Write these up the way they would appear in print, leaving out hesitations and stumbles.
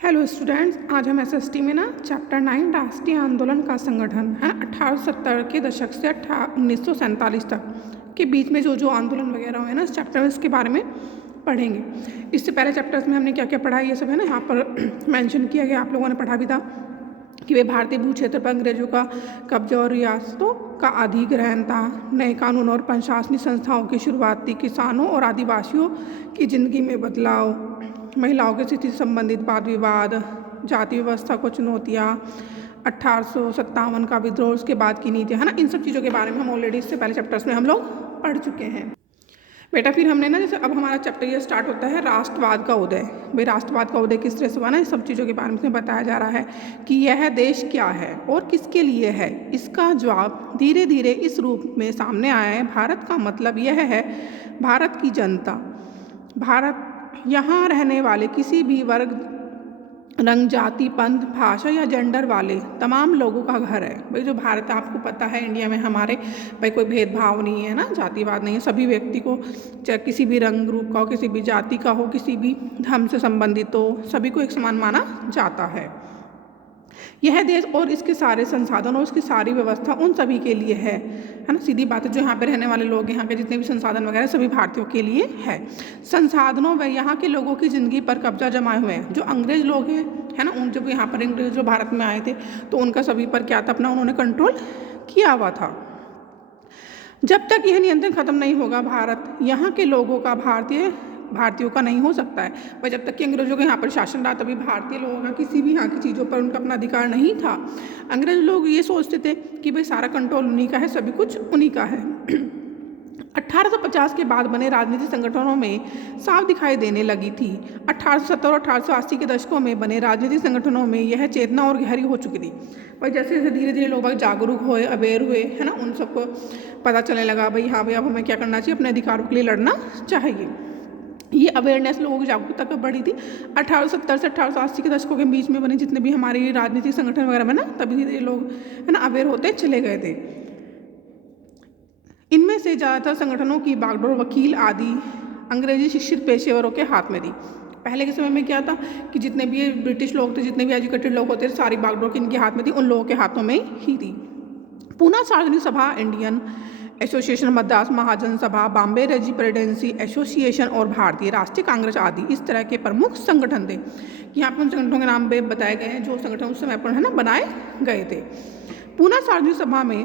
Hello students, आज हम SST में ना चैप्टर 9 राष्ट्रीय आंदोलन का संगठन है 1870 के दशक से 1947 तक के बीच में जो आंदोलन वगैरह हुए ना इस चैप्टर में इसके बारे में पढ़ेंगे। इससे पहले चैप्टर्स में हमने क्या क्या पढ़ा ये सब है ना यहाँ पर मेंशन किया गया, आप लोगों ने पढ़ा भी था कि वे भारतीय भू क्षेत्र पर अंग्रेजों का कब्जा और रियासतों का अधिग्रहण था, नए कानून और प्रशासनिक संस्थाओं की शुरुआत थी, किसानों और आदिवासियों की जिंदगी में बदलाव, महिलाओं की स्थिति से संबंधित वाद विवाद, जाति व्यवस्था को चुनौतियाँ, 1857 का विद्रोह उसके बाद की नीति है ना, इन सब चीज़ों के बारे में हम ऑलरेडी इससे पहले चैप्टर्स में हम लोग पढ़ चुके हैं बेटा। फिर हमने ना जैसे अब हमारा चैप्टर ये स्टार्ट होता है राष्ट्रवाद का उदय। भाई राष्ट्रवाद का उदय किस तरह से हुआ ना, इस सब चीज़ों के बारे में बताया जा रहा है कि यह देश क्या है और किसके लिए है। इसका जवाब धीरे धीरे इस रूप में सामने आया है। भारत का मतलब यह है भारत की जनता, भारत यहाँ रहने वाले किसी भी वर्ग, रंग, जाति, पंथ, भाषा या जेंडर वाले तमाम लोगों का घर है। भाई जो भारत आपको पता है इंडिया में हमारे भाई कोई भेदभाव नहीं है ना, जातिवाद नहीं है, सभी व्यक्ति को चाहे किसी भी रंग रूप का हो, किसी भी जाति का हो, किसी भी धर्म से संबंधित हो, सभी को एक समान माना जाता है। यह देश और इसके सारे संसाधन और उसकी सारी व्यवस्था उन सभी के लिए है ना। सीधी बात है, जो यहाँ पे रहने वाले लोग हैं, यहाँ के जितने भी संसाधन वगैरह सभी भारतीयों के लिए है। संसाधनों व यहाँ के लोगों की ज़िंदगी पर कब्जा जमाए हुए हैं जो अंग्रेज लोग हैं है ना। उन जब यहाँ पर अंग्रेज जो भारत में आए थे तो उनका सभी पर क्या था, अपना उन्होंने कंट्रोल किया हुआ था। जब तक यह नियंत्रण खत्म नहीं होगा भारत यहाँ के लोगों का भारतीयों का नहीं हो सकता है। पर जब तक कि अंग्रेजों का यहाँ पर शासन रहा तभी भारतीय लोगों का किसी भी यहाँ की चीज़ों पर उनका अपना अधिकार नहीं था। अंग्रेज लोग ये सोचते थे कि भाई सारा कंट्रोल उन्हीं का है, सभी कुछ उन्हीं का है। 1850 के बाद बने राजनीतिक संगठनों में साफ दिखाई देने लगी थी। 1870 और 1880 के दशकों में बने राजनीतिक संगठनों में यह चेतना और गहरी हो चुकी थी। भाई जैसे जैसे धीरे धीरे लोग जागरूक हुए, अवेयर हुए है ना, उन सबको पता चलने लगा भाई हाँ भाई अब हमें क्या करना चाहिए, अपने अधिकारों के लिए लड़ना चाहिए। ये अवेयरनेस लोगों की जागरूकता कब बढ़ी थी, 1870 से 1880 के दशकों के बीच में बने जितने भी हमारे राजनीतिक संगठन वगैरह में ना, तभी धीरे लोग है ना अवेयर होते चले गए थे। इनमें से ज़्यादातर संगठनों की बागडोर वकील आदि अंग्रेजी शिक्षित पेशेवरों के हाथ में थी। पहले के समय में क्या था कि जितने भी ब्रिटिश लोग थे, जितने भी एजुकेटेड लोग होते थे, सारी बागडोर किनके हाथ में थी, उन लोगों के हाथों में ही थी। पूना सार्वजनिक सभा, इंडियन एसोसिएशन, मद्रास महाजन सभा, बॉम्बे रेजिडेंसी एसोसिएशन और भारतीय राष्ट्रीय कांग्रेस आदि इस तरह के प्रमुख संगठन थे। यहाँ पर उन संगठनों के नाम पे बताए गए हैं जो संगठन उस समय पर है ना बनाए गए थे। पूना सार्वजनिक सभा में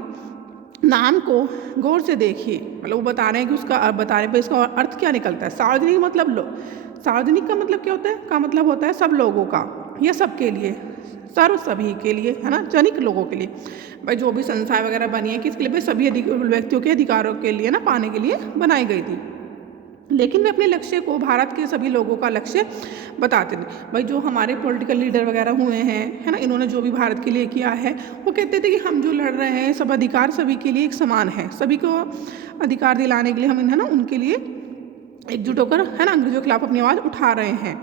नाम को गौर से देखिए, मतलब वो बता रहे हैं कि उसका बता रहे हैं इसका अर्थ क्या निकलता है। सार्वजनिक मतलब सार्वजनिक का मतलब क्या होता है, का मतलब होता है सब लोगों का या सबके लिए, सर्व सभी के लिए है ना, जनिक लोगों के लिए। भाई जो भी संस्थाएं वगैरह बनी है किसके लिए, भाई सभी व्यक्तियों के अधिकारों के लिए ना पाने के लिए बनाई गई थी। लेकिन वे अपने लक्ष्य को भारत के सभी लोगों का लक्ष्य बताते थे। भाई जो हमारे पॉलिटिकल लीडर वगैरह हुए हैं है ना, इन्होंने जो भी भारत के लिए किया है वो कहते थे कि हम जो लड़ रहे हैं सब अधिकार सभी के लिए एक समान है, सभी को अधिकार दिलाने के लिए हम है ना उनके लिए एकजुट होकर है ना अंग्रेजों के खिलाफ अपनी आवाज़ उठा रहे हैं।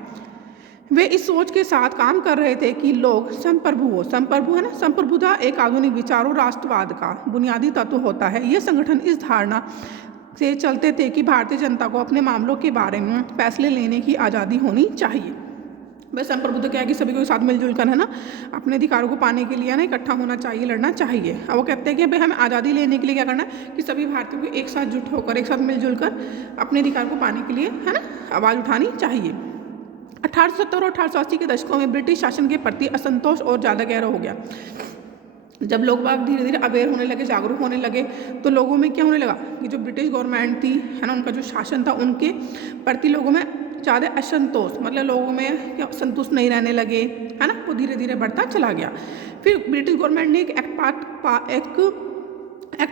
वे इस सोच के साथ काम कर रहे थे कि लोग संप्रभु हो, संप्रभु है ना, संप्रभुता एक आधुनिक विचारों राष्ट्रवाद का बुनियादी तत्व होता है। ये संगठन इस धारणा से चलते थे कि भारतीय जनता को अपने मामलों के बारे में फैसले लेने की आज़ादी होनी चाहिए। बस संप्रभुता क्या है कि सभी को साथ मिलजुल कर है ना अपने अधिकारों को पाने के लिए ना इकट्ठा होना चाहिए, लड़ना चाहिए। अब वो कहते हैं कि भाई हमें आज़ादी लेने के लिए क्या करना है कि सभी भारतीयों को एक साथ जुट होकर, एक साथ मिलजुल कर अपने अधिकार को पाने के लिए है ना आवाज़ उठानी चाहिए। 1870 और 1880 के दशकों में ब्रिटिश शासन के प्रति असंतोष और ज़्यादा गहरा हो गया। जब लोग बाग धीरे धीरे अवेयर होने लगे, जागरूक होने लगे, तो लोगों में क्या होने लगा कि जो ब्रिटिश गवर्नमेंट थी है ना, उनका जो शासन था उनके प्रति लोगों में ज़्यादा असंतोष, मतलब लोगों में संतुष्ट नहीं रहने लगे है ना, वो धीरे धीरे बढ़ता चला गया। फिर ब्रिटिश गवर्नमेंट ने एक एक्ट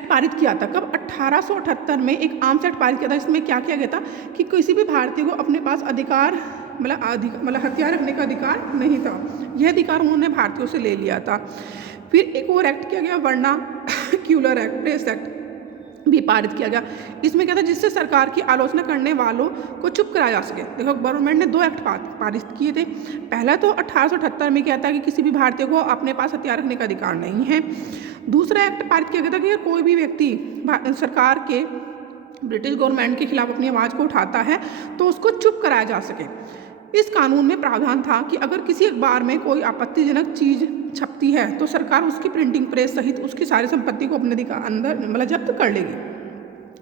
पारित किया था। कब, 1878 में एक आर्म्स एक्ट पारित किया था। इसमें क्या किया गया था कि किसी भी भारतीय को अपने पास अधिकार मतलब हथियार रखने का अधिकार नहीं था। यह अधिकार उन्होंने भारतीयों से ले लिया था। फिर एक और एक्ट किया गया, वर्नाक्यूलर एक्ट, प्रेस एक्ट भी पारित किया गया। इसमें क्या था, जिससे सरकार की आलोचना करने वालों को चुप कराया जा सके। देखो गवर्नमेंट ने 2 एक्ट पारित किए थे। पहला तो 1878 में क्या था कि किसी भी भारतीय को अपने पास हथियार रखने का अधिकार नहीं है। दूसरा एक्ट पारित किया गया था कि कोई भी व्यक्ति सरकार के, ब्रिटिश गवर्नमेंट के खिलाफ अपनी आवाज़ को उठाता है तो उसको चुप कराया जा सके। इस कानून में प्रावधान था कि अगर किसी अखबार में कोई आपत्तिजनक चीज़ छपती है तो सरकार उसकी प्रिंटिंग प्रेस सहित उसकी सारी संपत्ति को अपने अंदर मतलब जब्त कर लेगी।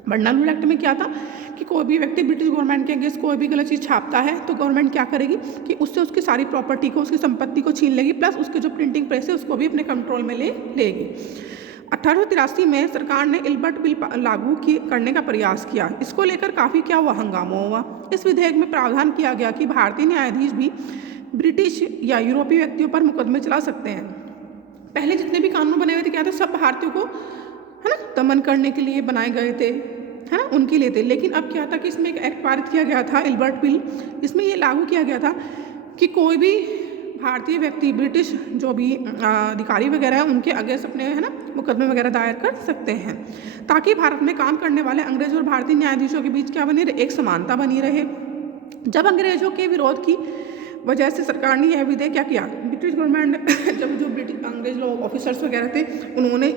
बर्नाल रूल एक्ट में क्या था कि कोई भी व्यक्ति ब्रिटिश गवर्नमेंट के अगेंस्ट कोई भी गलत चीज़ छापता है तो गवर्नमेंट क्या करेगी कि उससे उसकी सारी प्रॉपर्टी को, उसकी संपत्ति को छीन लेगी, प्लस उसके जो प्रिंटिंग प्रेस है उसको भी अपने कंट्रोल में ले लेगी। 1883 में सरकार ने इल्बर्ट बिल लागू करने का प्रयास किया। इसको लेकर काफ़ी क्या हुआ, हंगामा हुआ। इस विधेयक में प्रावधान किया गया कि भारतीय न्यायाधीश भी ब्रिटिश या यूरोपीय व्यक्तियों पर मुकदमे चला सकते हैं। पहले जितने भी कानून बने हुए थे क्या था, सब भारतीयों को है ना दमन करने के लिए बनाए गए थे, है ना, उनके लिए थे। लेकिन अब क्या था कि इसमें एक एक्ट पारित किया गया था, इल्बर्ट बिल। इसमें ये लागू किया गया था कि कोई भी भारतीय व्यक्ति ब्रिटिश जो भी अधिकारी वगैरह हैं उनके अगेंस्ट अपने है ना मुकदमे वगैरह दायर कर सकते हैं, ताकि भारत में काम करने वाले अंग्रेज और भारतीय न्यायाधीशों के बीच क्या बनी रहे, एक समानता बनी रहे। जब अंग्रेजों के विरोध की वजह से सरकार ने यह विधेयक क्या किया, ब्रिटिश गवर्नमेंट जब जो ब्रिटिश अंग्रेज लोग ऑफिसर्स वगैरह थे उन्होंने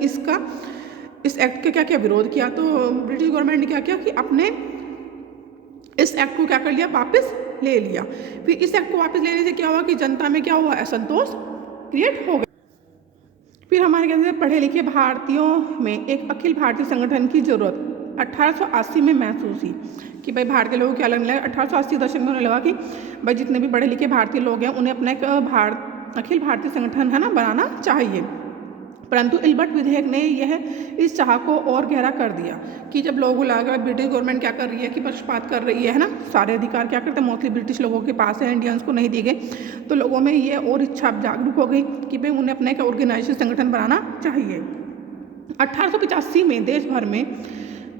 इस एक्ट का क्या क्या विरोध किया, तो ब्रिटिश गवर्नमेंट ने क्या किया कि अपने इस एक्ट को क्या कर लिया, वापस ले लिया। फिर इस एक्ट को वापस लेने से क्या हुआ कि जनता में क्या हुआ, असंतोष क्रिएट हो गया। फिर हमारे कहते पढ़े लिखे भारतीयों में एक अखिल भारतीय संगठन की जरूरत 1880 में महसूस हुई कि भाई भारतीय लोगों को क्या लगने लगा, 1880 दशक में उन्हें लगा कि भाई जितने भी पढ़े लिखे भारतीय लोग हैं उन्हें अपना एक अखिल भारतीय संगठन है ना बनाना चाहिए। परंतु इल्बर्ट विधेयक ने यह इस चाह को और गहरा कर दिया कि जब लोगों को लगा ब्रिटिश गवर्नमेंट क्या कर रही है कि पक्षपात कर रही है ना, सारे अधिकार क्या करते हैं मोस्टली ब्रिटिश लोगों के पास है, इंडियंस को नहीं दिए गए, तो लोगों में ये और इच्छा जागरूक हो गई कि भाई उन्हें अपना एक ऑर्गेनाइजेशन संगठन बनाना चाहिए। 1885 में देश भर में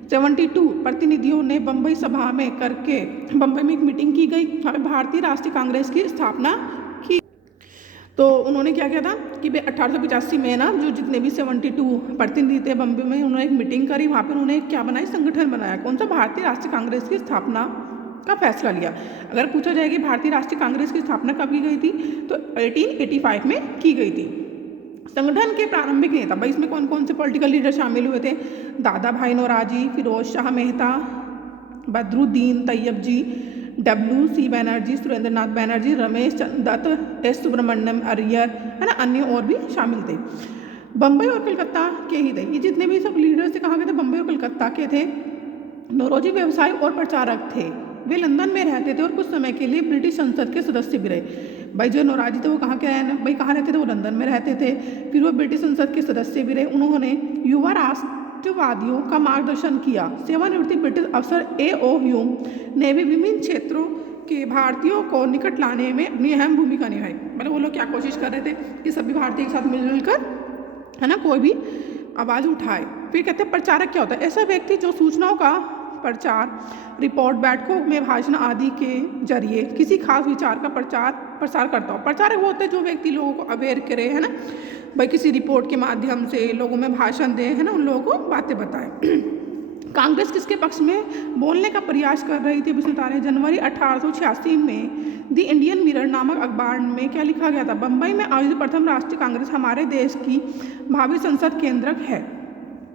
72 प्रतिनिधियों ने बम्बई सभा में करके बम्बई में एक मीटिंग की गई, वहाँ पे भारतीय राष्ट्रीय कांग्रेस की स्थापना की। तो उन्होंने क्या किया था कि 1885 में ना जो जितने भी 72 प्रतिनिधि थे बम्बई में, उन्होंने एक मीटिंग करी, वहाँ पे उन्होंने क्या बनाया, संगठन बनाया। कौन सा, भारतीय राष्ट्रीय कांग्रेस की स्थापना का फैसला लिया। अगर पूछा जाए कि भारतीय राष्ट्रीय कांग्रेस की स्थापना कब की गई थी तो 1885 में की गई थी। संगठन के प्रारंभिक नेता, भाई इसमें कौन कौन से पॉलिटिकल लीडर शामिल हुए थे, दादा भाई नौरोजी, फिरोज शाह मेहता, बदरुद्दीन तैयब जी, WC बनर्जी, सुरेंद्र नाथ बनर्जी, रमेश दत्त, S सुब्रमण्यम अय्यर, है ना, अन्य और भी शामिल थे। बम्बई और कलकत्ता के ही थे ये जितने भी सब लीडर्स थे, कहाँ के थे, बम्बई और कलकत्ता के थे। नौरोजी व्यवसायी और प्रचारक थे, वे लंदन में रहते थे और कुछ समय के लिए ब्रिटिश संसद के सदस्य भी रहे। भाई जो नौरोजी थे वो कहाँ के रहने, भाई कहाँ रहते थे, वो लंदन में रहते थे। फिर वो ब्रिटिश संसद के सदस्य भी रहे। उन्होंने युवा राष्ट्रवादियों का मार्गदर्शन किया। सेवानिवृत्त ब्रिटिश अफसर A.O. ह्यूम ने भी विभिन्न क्षेत्रों के भारतीयों को निकट लाने में अपनी अहम भूमिका निभाई। मतलब वो लोग क्या कोशिश कर रहे थे कि सभी भारतीय के साथ मिलजुल कर है ना कोई भी आवाज़ उठाए। फिर कहते हैं प्रचारक क्या होता है, ऐसा व्यक्ति जो सूचनाओं का प्रचार, रिपोर्ट, बैठकों में भाषण आदि के जरिए किसी खास विचार का प्रसार करता हो। प्रचारक वो होते हैं जो व्यक्ति लोगों को अवेयर करे, है ना, भाई किसी रिपोर्ट के माध्यम से लोगों में भाषण दे, है ना, उन लोगों को बातें बताए। कांग्रेस किसके पक्ष में बोलने का प्रयास कर रही थी, बता रहे जनवरी 1886 में द इंडियन मिरर नामक अखबार में क्या लिखा गया था, बम्बई में आयोजित प्रथम राष्ट्रीय कांग्रेस हमारे देश की भावी संसद केंद्रक है।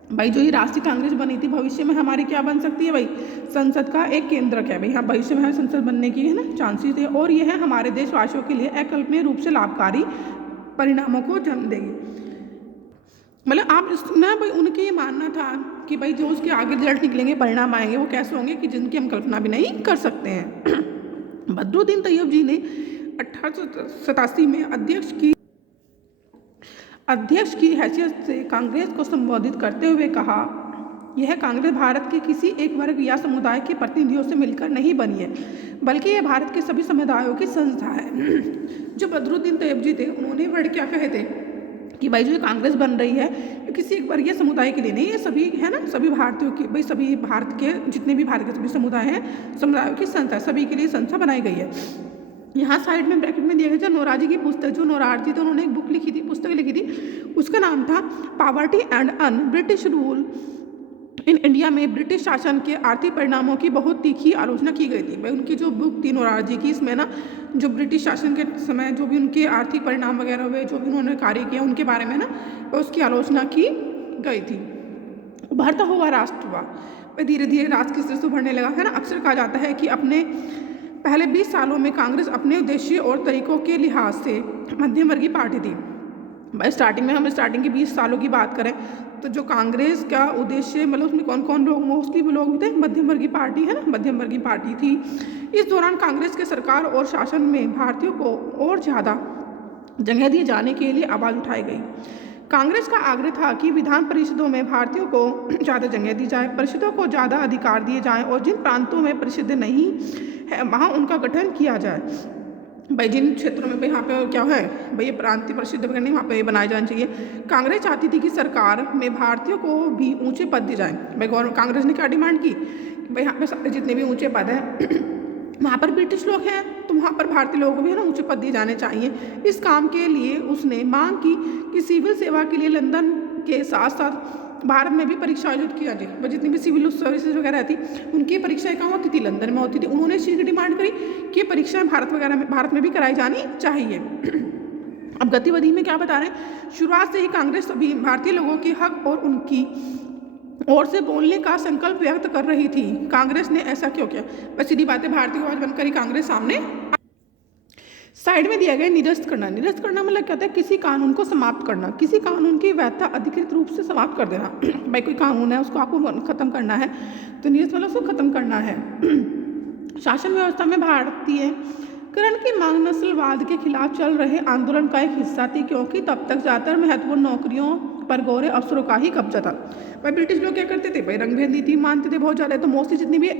भाई जो ये राष्ट्रीय कांग्रेस बनी थी भविष्य में हमारी क्या बन सकती है, भाई संसद का एक केंद्रक है। भाई हाँ भविष्य में हमें संसद बनने की है ना चांसेस है, और यह हमारे देशवासियों के लिए अकल्पनीय रूप से लाभकारी परिणामों को जन्म देगी। मतलब आप ना भाई उनके ये मानना था कि भाई जो उसके आगे रिजल्ट निकलेंगे, परिणाम आएंगे, वो कैसे होंगे कि जिनकी हम कल्पना भी नहीं कर सकते हैं। बदरुद्दीन तैयब जी ने 1887 में अध्यक्ष की हैसियत से कांग्रेस को संबोधित करते हुए कहा, यह कांग्रेस भारत के किसी एक वर्ग या समुदाय के प्रतिनिधियों से मिलकर नहीं बनी है, बल्कि यह भारत के सभी समुदायों की संस्था है। जो बदरुद्दीन तैयब जी थे उन्होंने वर्ड क्या कहे थे कि भाई जो कांग्रेस बन रही है ये किसी एक वर्गीय समुदाय के लिए नहीं है, सभी है ना, सभी भारतीयों की, भाई सभी भारत के जितने भी भारत के सभी समुदाय हैं, समुदायों की संस्था, सभी के लिए संस्था बनाई गई है। यहाँ साइड में ब्रैकेट में दिया गया जो नौरोजी की पुस्तक, जो नौरोजी थे उन्होंने एक बुक लिखी थी, पुस्तक लिखी थी, उसका नाम था poverty and un British rule in India में ब्रिटिश शासन के आर्थिक परिणामों की बहुत तीखी आलोचना की गई थी। भाई उनकी जो बुक थी नौरोजी की, इसमें ना जो ब्रिटिश शासन के समय जो भी उनके आर्थिक परिणाम वगैरह हुए, जो भी उन्होंने कार्य किया, उनके बारे में ना उसकी आलोचना की गई थी। उभरता हुआ राष्ट्रवाद, धीरे धीरे राष्ट्र किस तरह से उभरने लगा है ना। अक्सर कहा जाता है कि अपने पहले 20 सालों में कांग्रेस अपने उद्देश्य और तरीकों के लिहाज से मध्यम वर्गीय पार्टी थी। भाई स्टार्टिंग में हम स्टार्टिंग के 20 सालों की बात करें तो जो कांग्रेस का उद्देश्य मतलब उसमें कौन कौन लोग मोस्टली वो लोग थे, मध्यम वर्गीय पार्टी है ना, मध्यम वर्गीय पार्टी थी। इस दौरान कांग्रेस के सरकार और शासन में भारतीयों को और ज़्यादा जगह दिए जाने के लिए आवाज़ उठाई गई। कांग्रेस का आग्रह था कि विधान परिषदों में भारतीयों को ज़्यादा जगह दी जाए, परिषदों को ज़्यादा अधिकार दिए जाएं और जिन प्रांतों में परिषद नहीं है वहाँ उनका गठन किया जाए। भाई जिन क्षेत्रों में भाई यहाँ पे क्या है भाई ये प्रांतीय परिषद वगैरह नहीं, वहाँ पे बनाए जाने चाहिए। कांग्रेस चाहती थी कि सरकार में भारतीयों को भी ऊंचे पद दिए जाएँ। भाई कांग्रेस ने क्या डिमांड की, भाई यहाँ पे जितने भी ऊंचे पद हैं वहाँ पर ब्रिटिश लोग हैं तो वहाँ पर भारतीय लोगों को भी है ना ऊंचे पद दिए जाने चाहिए। इस काम के लिए उसने मांग की कि सिविल सेवा के लिए लंदन के साथ साथ भारत में भी परीक्षा आयोजित की जाती है। जितनी भी सिविल सर्विसेज वगैरह थी उनकी परीक्षाएं कहाँ होती थी, लंदन में होती थी। उन्होंने इस चीज़ की डिमांड करी कि परीक्षाएं भारत में भी कराई जानी चाहिए। अब गतिविधि में क्या बता रहे हैं, शुरुआत से ही कांग्रेस सभी भारतीय लोगों के हक और उनकी और से बोलने का संकल्प व्यक्त कर रही थी। कांग्रेस ने ऐसा क्यों किया, बस सीधी बात है, भारतीय आवाज बनकर ही कांग्रेस सामने। साइड में दिया गया निरस्त करना। निरस्त करना मतलब क्या होता है, किसी कानून को समाप्त करना, किसी कानून की वैधता अधिकृत रूप से समाप्त कर देना। भाई कोई कानून है उसको आपको खत्म करना है तो निरस्त मतलब उसको खत्म करना है। शासन व्यवस्था में भारतीय करण की मांग नस्लवाद के खिलाफ चल रहे आंदोलन का एक हिस्सा थी, क्योंकि तब तक ज़्यादातर महत्वपूर्ण नौकरियों पर गोरे अफसरों का ही कब्जा था। भाई ब्रिटिश लोग क्या करते थे, भाई रंग भेद नीति मानते थे बहुत ज़्यादा। तो मोस्टली जितनी भी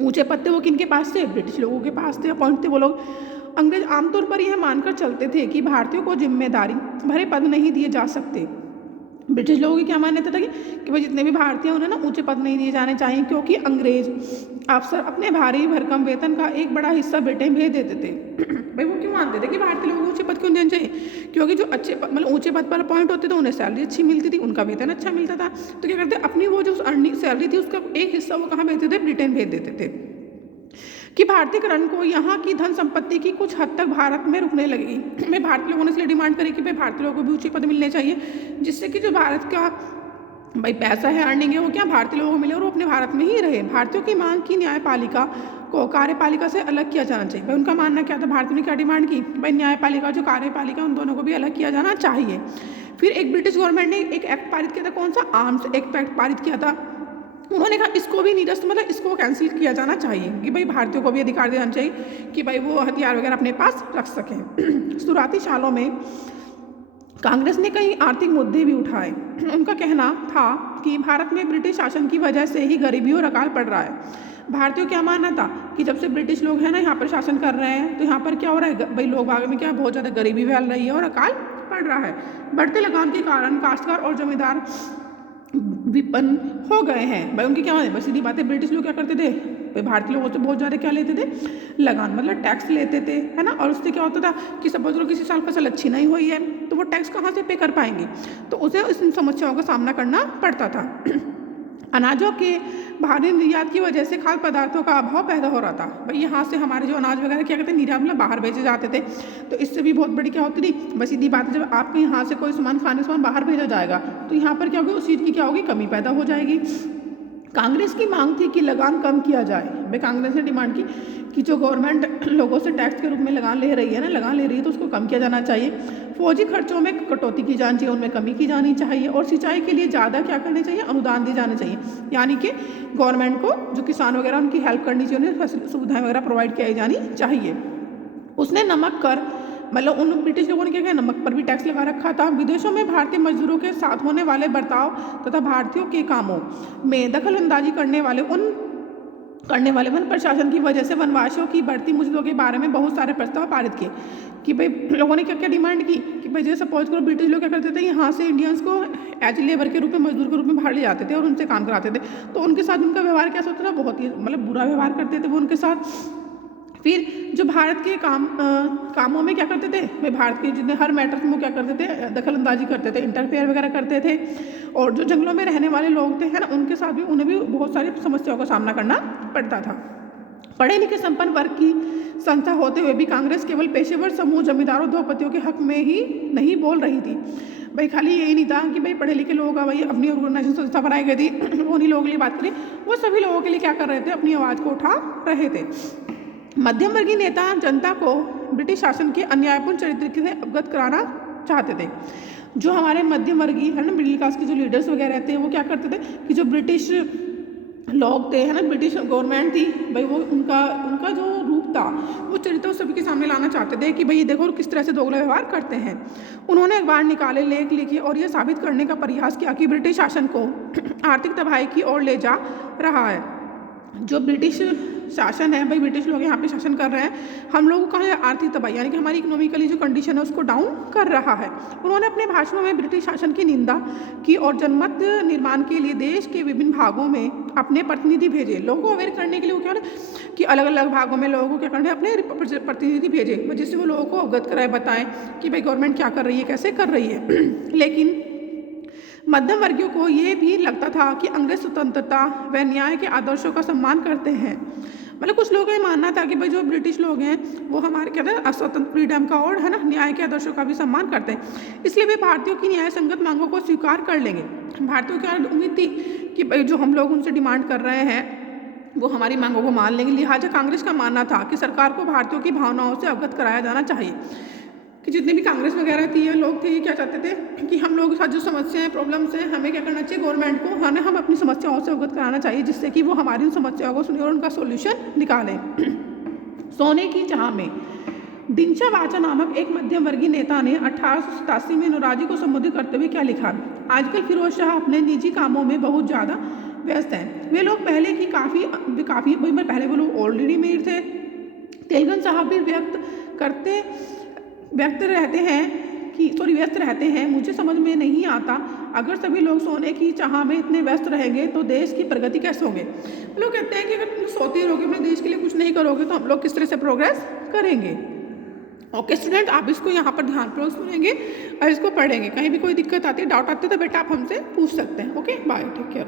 ऊंचे पद थे वो किनके पास थे, ब्रिटिश लोगों के पास थे, अपॉइंट थे वो लोग। अंग्रेज आमतौर पर यह मानकर चलते थे कि भारतीयों को जिम्मेदारी भरे पद नहीं दिए जा सकते। ब्रिटिश लोगों की क्या मान्यता था कि भाई जितने भी भारतीय उन्हें ना ऊंचे पद नहीं दिए जाने चाहिए, क्योंकि अंग्रेज अफसर अपने भारी भरकम वेतन का एक बड़ा हिस्सा ब्रिटेन भेज देते थे। भाई वो क्यों मानते थे कि भारतीय लोगों को ऊंचे पद क्यों देने चाहिए, क्योंकि जो अच्छे मतलब ऊंचे पद पर अपॉइंट होते थे उन्हें सैलरी अच्छी मिलती थी, उनका वेतन अच्छा मिलता था। तो क्या करते, अपनी वो जो अर्निंग सैलरी थी उसका एक हिस्सा वो कहाँ भेजते थे, ब्रिटेन भेज देते थे। कि भारतीयकरण को यहाँ की धन संपत्ति की कुछ हद तक भारत में रुकने लगेगी। मैं भारतीय लोगों ने इसलिए डिमांड करी कि भाई भारतीय लोगों को भी ऊंचे पद मिलने चाहिए, जिससे कि जो भारत का भाई पैसा है, अर्निंग है, वो क्या भारतीय लोगों को मिले और वो अपने भारत में ही रहे। भारतीयों की मांग की न्यायपालिका को कार्यपालिका से अलग किया जाना चाहिए। भाई उनका मानना क्या था, भारतीयों ने क्या डिमांड की, भाई न्यायपालिका जो कार्यपालिका उन दोनों को भी अलग किया जाना चाहिए। फिर एक ब्रिटिश गवर्नमेंट ने एक एक्ट पारित किया था, कौन सा, आर्म्स एक्ट पारित किया था। उन्होंने कहा इसको भी निरस्त मतलब इसको कैंसिल किया जाना चाहिए कि भाई भारतीयों को भी अधिकार देना चाहिए कि भाई वो हथियार वगैरह अपने पास रख सकें। शुरुआती सालों में कांग्रेस ने कई आर्थिक मुद्दे भी उठाए। उनका कहना था कि भारत में ब्रिटिश शासन की वजह से ही गरीबी और अकाल पड़ रहा है। भारतीयों क्या मानना था कि जब से ब्रिटिश लोग हैं ना यहाँ पर शासन कर रहे हैं तो यहाँ पर क्या हो रहा है, भाई लोग भाग में क्या बहुत ज़्यादा गरीबी फैल रही है और अकाल पड़ रहा है। बढ़ते लगान के कारण काश्तकार और जमींदार विपन्न हो गए हैं। भाई उनकी क्या है, बस सीधी बात है, ब्रिटिश लोग क्या करते थे, भाई भारतीय लोगों से बहुत ज़्यादा क्या लेते थे, लगान मतलब टैक्स लेते थे, है ना। और उससे क्या होता था कि सपोज करो किसी साल फसल अच्छी नहीं हुई है तो वो टैक्स कहाँ से पे कर पाएंगे, तो उसे इन समस्याओं का सामना करना पड़ता था। अनाजों के भारी निर्यात की वजह से खाद्य पदार्थों का अभाव पैदा हो रहा था। भाई यहाँ से हमारे जो अनाज वगैरह क्या कहते हैं, निर्यात मतलब बाहर भेजे जाते थे, तो इससे भी बहुत बड़ी क्या होती थी, बस सीधी बात है, जब आपके यहाँ से कोई सामान खाने सामान बाहर भेजा जाएगा तो यहाँ पर क्या होगी, उस चीज़ की क्या होगी, कमी पैदा हो जाएगी। कांग्रेस की मांग थी कि लगान कम किया जाए। भाई कांग्रेस ने डिमांड की कि जो गवर्नमेंट लोगों से टैक्स के रूप में लगान ले रही है ना, लगान ले रही है तो उसको कम किया जाना चाहिए। फौजी खर्चों में कटौती की जानी चाहिए, उनमें कमी की जानी चाहिए। और सिंचाई के लिए ज़्यादा क्या करने चाहिए, अनुदान दिए जाने चाहिए, यानी कि गवर्नमेंट को जो किसान वगैरह उनकी हेल्प करनी चाहिए, उन्हें सुविधाएँ वगैरह प्रोवाइड की जानी चाहिए। उसने नमक कर मतलब उन ब्रिटिश लोगों ने क्या किया, नमक पर भी टैक्स लगा रखा था। विदेशों में भारतीय मजदूरों के साथ होने वाले बर्ताव तथा भारतीयों के कामों में दखल अंदाजी करने वाले वन प्रशासन की वजह से वनवासियों की बढ़ती मुश्किलों के बारे में बहुत सारे प्रस्ताव पारित किए। कि भाई लोगों ने क्या क्या डिमांड की कि भाई जैसे सपोज करो ब्रिटिश लोग क्या करते थे, यहाँ से इंडियंस को एज लेबर के रूप में, मजदूर के रूप में बाहर ले जाते थे और उनसे काम कराते थे। तो उनके साथ उनका व्यवहार कैसा होता था, बहुत ही मतलब बुरा व्यवहार करते थे वो उनके साथ। फिर जो भारत के कामों में क्या करते थे, वे भारत के जितने हर मैटर्स में क्या करते थे, दखल अंदाजी करते थे, इंटरफेयर वगैरह करते थे। और जो जंगलों में रहने वाले लोग थे है ना, उनके साथ भी उन्हें भी बहुत सारी समस्याओं का सामना करना पड़ता था। पढ़े लिखे संपन्न वर्ग की संस्था होते हुए भी कांग्रेस केवल पेशेवर समूह जमींदारों उद्योगपतियों के हक में ही नहीं बोल रही थी। भाई खाली यही नहीं था कि भाई पढ़े लिखे लोग का भाई अपनी ऑर्गेनाइजेशन संस्था बनाई गई थी, वो नहीं लोगों के लिए बात करें, वो सभी लोगों के लिए क्या कर रहे थे, अपनी आवाज़ को उठा रहे थे। मध्यम वर्गीय नेता जनता को ब्रिटिश शासन के अन्यायपूर्ण चरित्र से अवगत कराना चाहते थे। जो हमारे मध्यम वर्गीय है ना, मिडिल क्लास के जो लीडर्स वगैरह रहते हैं, वो क्या करते थे कि जो ब्रिटिश लोग थे है ना, ब्रिटिश गवर्नमेंट थी भाई, वो उनका जो रूप था वो चरित्र सभी के सामने लाना चाहते थे कि भाई ये देखो किस तरह से दोगला व्यवहार करते हैं। उन्होंने अखबार निकाले, लेख लिखे और यह साबित करने का प्रयास किया कि ब्रिटिश शासन को आर्थिक तबाही की ओर ले जा रहा है। जो ब्रिटिश शासन है भाई, ब्रिटिश लोग यहाँ पे शासन कर रहे हैं, हम लोगों का आर्थिक तबाही यानी कि हमारी इकोनॉमिकली जो कंडीशन है उसको डाउन कर रहा है। उन्होंने अपने भाषणों में ब्रिटिश शासन की निंदा की और जनमत निर्माण के लिए देश के विभिन्न भागों में अपने प्रतिनिधि भेजे। लोगों को अवेयर करने के लिए वो क्या कि अलग अलग भागों में लोगों को क्या करना है, अपने प्रतिनिधि भेजे, जिससे वो लोगों को अवगत कराए, बताएं कि भाई गवर्नमेंट क्या कर रही है, कैसे कर रही है। लेकिन मध्यम वर्गियों को ये भी लगता था कि अंग्रेज स्वतंत्रता व न्याय के आदर्शों का सम्मान करते हैं। मतलब कुछ लोगों का ये मानना था कि भाई जो ब्रिटिश लोग हैं वो हमारे कहते हैं स्वतंत्र फ्रीडम का और है ना, न्याय के आदर्शों का भी सम्मान करते हैं। इसलिए वे भारतीयों की न्याय संगत मांगों को स्वीकार कर लेंगे। भारतीयों की उम्मीद थी कि भाई जो हम लोग उनसे डिमांड कर रहे हैं वो हमारी मांगों को मान लेंगे। लिहाजा कांग्रेस का मानना था कि सरकार को भारतीयों की भावनाओं से अवगत कराया जाना चाहिए। कि जितनी भी कांग्रेस वगैरह थी, ये लोग थे, ये क्या चाहते थे कि हम लोग के साथ जो समस्याएं प्रॉब्लम्स हैं, हमें क्या करना चाहिए, गवर्नमेंट को हम अपनी समस्याओं से अवगत कराना चाहिए, जिससे कि वो हमारी उन समस्याओं को सुने और उनका सोल्यूशन निकालें। सोने की चाह में दिनशा वाचा नामक एक मध्यम वर्गीय नेता ने 1887 में नौरोजी को संबोधित करते हुए क्या लिखा। आजकल फिरोज शाह अपने निजी कामों में बहुत ज़्यादा व्यस्त हैं। वे लोग पहले की काफ़ी पहले वो लोग ऑलरेडी अमीर थे। तेलगन साहब भी व्यस्त रहते हैं। मुझे समझ में नहीं आता, अगर सभी लोग सोने की चाह में इतने व्यस्त रहेंगे तो देश की प्रगति कैसे होगी। लोग कहते हैं कि अगर तुम सोते रहोगे, अपने देश के लिए कुछ नहीं करोगे, तो हम लोग किस तरह से प्रोग्रेस करेंगे। ओके स्टूडेंट, आप इसको यहाँ पर ध्यानपूर्वक सुनेंगे और इसको पढ़ेंगे। कहीं भी कोई दिक्कत आती है, डाउट आते है तो बेटा आप हमसे पूछ सकते हैं। Okay bye, take care.